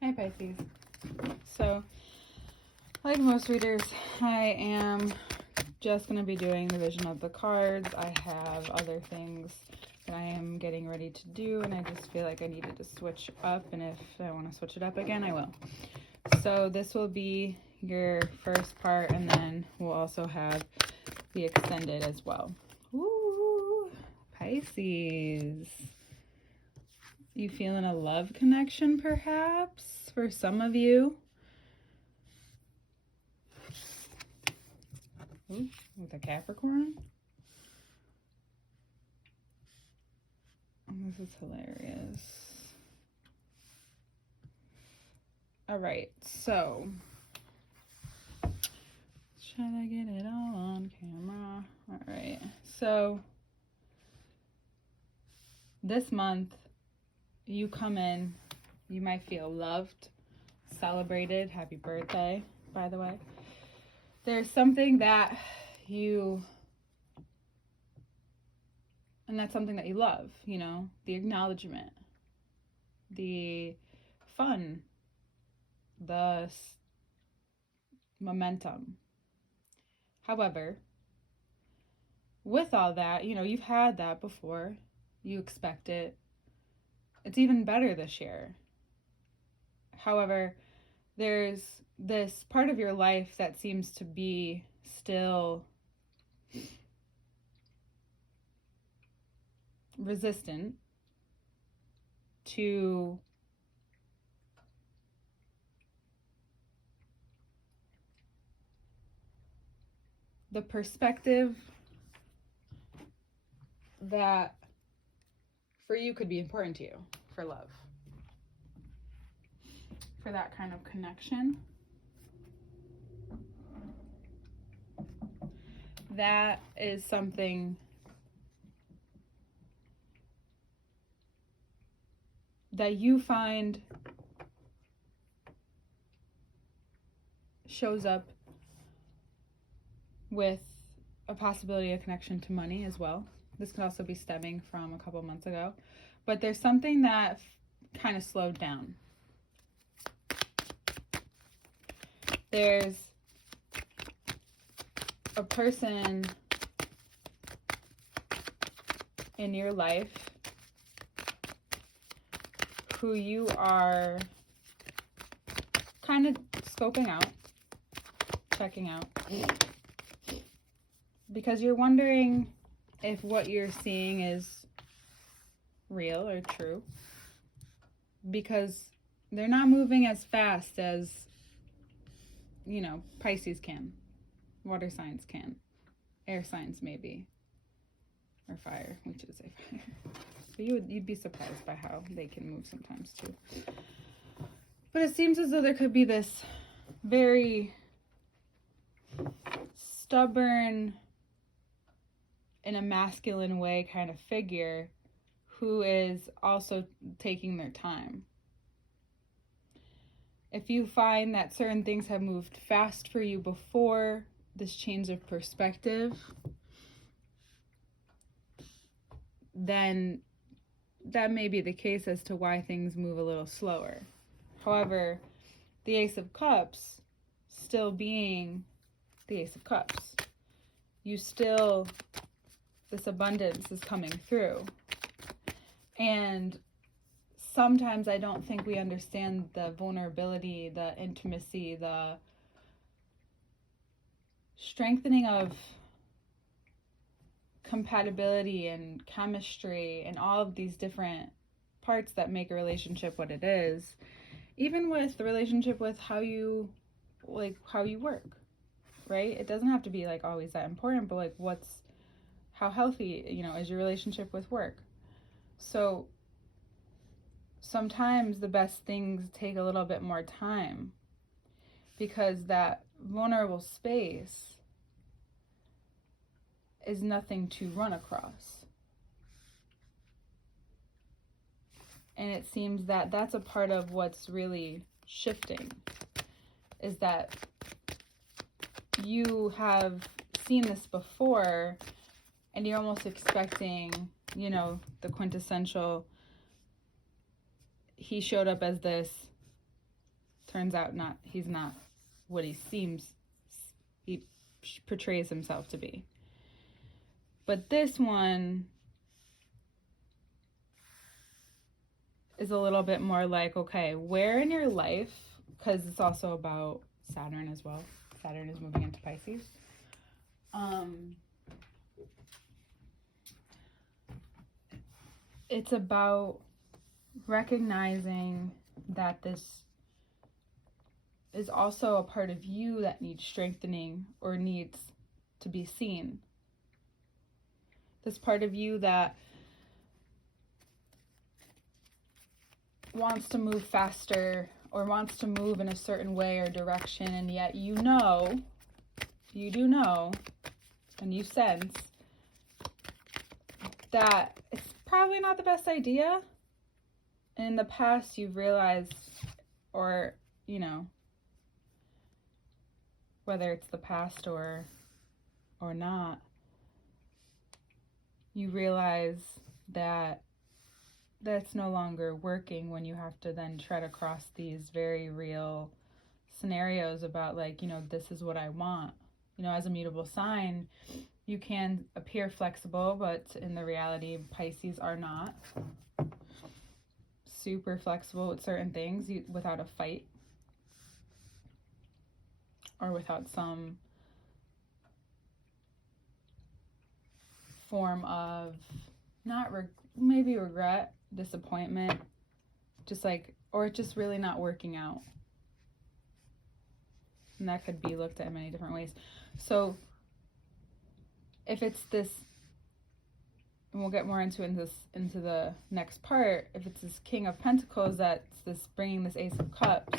Hi Pisces. So, like most readers, I am just going to be doing the vision of the cards. I have other things that I am getting ready to do, and I just feel like I needed to switch up, and if I want to switch it up again, I will. So this will be your first part, and then we'll also have the extended as well. Ooh, Pisces. You feeling a love connection, perhaps, for some of you? Ooh, with a Capricorn? This is hilarious. All right, so should I get it all on camera? All right, so this month you come in, you might feel loved, celebrated. Happy birthday, by the way. There's something that you, and that's something that you love, you know, the acknowledgement, the fun, the momentum. However, with all that, you know, you've had that before. You expect it. It's even better this year. However, there's this part of your life that seems to be still resistant to the perspective that for you could be important to you, for love, for that kind of connection. That is something that you find shows up with a possibility of connection to money as well. This could also be stemming from a couple months ago. But there's something that kind of slowed down. There's a person in your life who you are kind of scoping out, checking out, because you're wondering if what you're seeing is real or true, because they're not moving as fast as, you know, Pisces can, water signs can, air signs maybe, or fire, we should say fire. But you'd be surprised by how they can move sometimes too. But it seems as though there could be this very stubborn, in a masculine way kind of figure who is also taking their time. If you find that certain things have moved fast for you before this change of perspective, then that may be the case as to why things move a little slower. However, the Ace of Cups still being the Ace of Cups, you still, this abundance is coming through. And sometimes I don't think we understand the vulnerability, the intimacy, the strengthening of compatibility and chemistry and all of these different parts that make a relationship what it is. Even with the relationship with how you work, right? It doesn't have to be like always that important, but like how healthy, you know, is your relationship with work? So sometimes the best things take a little bit more time, because that vulnerable space is nothing to run across. And it seems that that's a part of what's really shifting, is that you have seen this before and you're almost expecting, you know, the quintessential, he showed up as this turns out he's not what he portrays himself to be. But this one is a little bit more like, okay, where in your life, because it's also about Saturn as well. Saturn is moving into Pisces. It's about recognizing that this is also a part of you that needs strengthening or needs to be seen. This part of you that wants to move faster or wants to move in a certain way or direction, and yet you do know, and you sense that it's probably not the best idea. And in the past you've realized, or, whether it's the past or not, you realize that that's no longer working when you have to then tread across these very real scenarios about, like, this is what I want. As a mutable sign, you can appear flexible, but in the reality, Pisces are not super flexible with certain things without a fight or without some form of maybe regret, disappointment, or just really not working out. And that could be looked at in many different ways. So if it's this, and we'll get more into the next part, if it's this King of Pentacles that's bringing this Ace of Cups,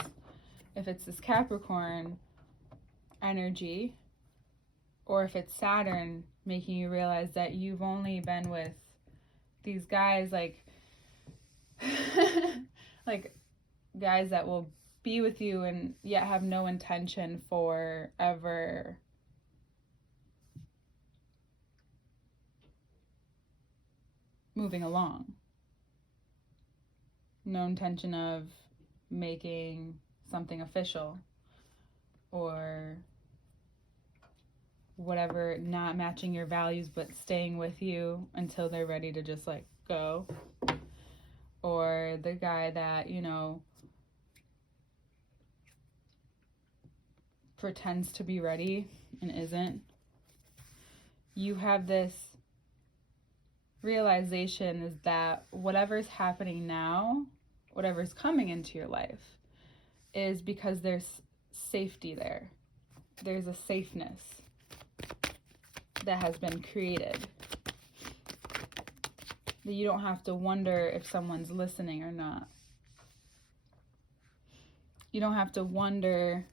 if it's this Capricorn energy, or if it's Saturn making you realize that you've only been with these guys, like guys that will be with you and yet have no intention for ever moving along. No intention of making something official or whatever, not matching your values but staying with you until they're ready to just go. Or the guy that, pretends to be ready and isn't. You have this realization is that whatever's happening now, whatever's coming into your life, is because there's safety there. There's a safeness that has been created. That you don't have to wonder if someone's listening or not. You don't have to wonder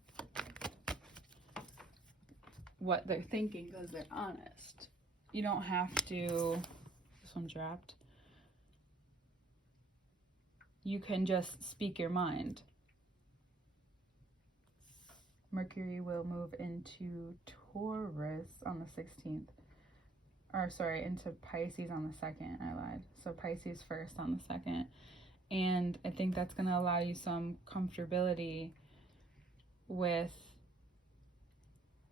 what they're thinking because they're honest. You don't have to... This one's wrapped. You can just speak your mind. Mercury will move into Taurus on the 16th. Or sorry, into Pisces on the 2nd. I lied. So Pisces first on the 2nd. And I think that's going to allow you some comfortability with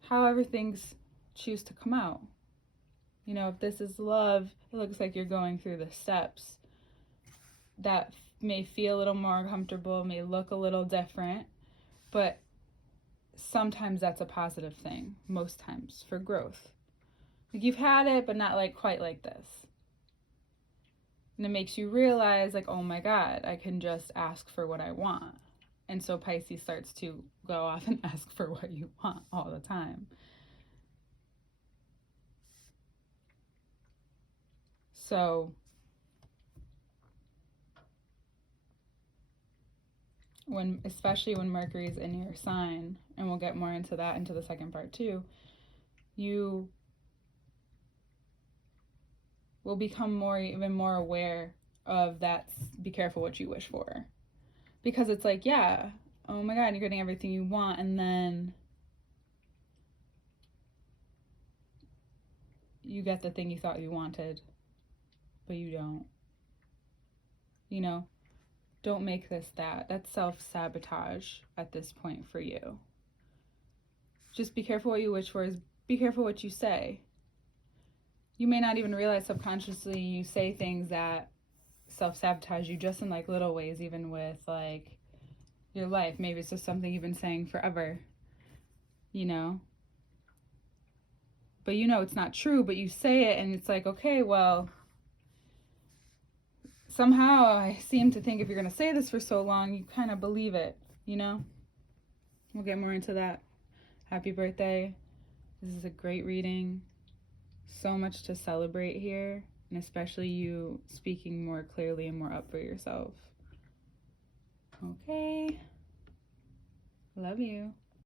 however things choose to come out. If this is love, it looks like you're going through the steps that may feel a little more comfortable, may look a little different, but sometimes that's a positive thing, most times, for growth. You've had it, but not quite like this. And it makes you realize, oh my God, I can just ask for what I want. And so Pisces starts to go off and ask for what you want all the time. So especially when Mercury's in your sign, and we'll get more into that into the second part too, you will become even more aware of that. Be careful what you wish for, because it's yeah, oh my God, you're getting everything you want, and then you get the thing you thought you wanted, but you don't. Don't make this that. That's self-sabotage at this point for you. Just be careful what you wish for. Be careful what you say. You may not even realize subconsciously you say things that self-sabotage you, just in like little ways, even with like your life. Maybe it's just something you've been saying forever, you know? But you know it's not true, but you say it and it's like, okay, well, somehow I seem to think if you're going to say this for so long, you kind of believe it, you know? We'll get more into that. Happy birthday. This is a great reading. So much to celebrate here, and especially you speaking more clearly and more up for yourself. Okay. Love you.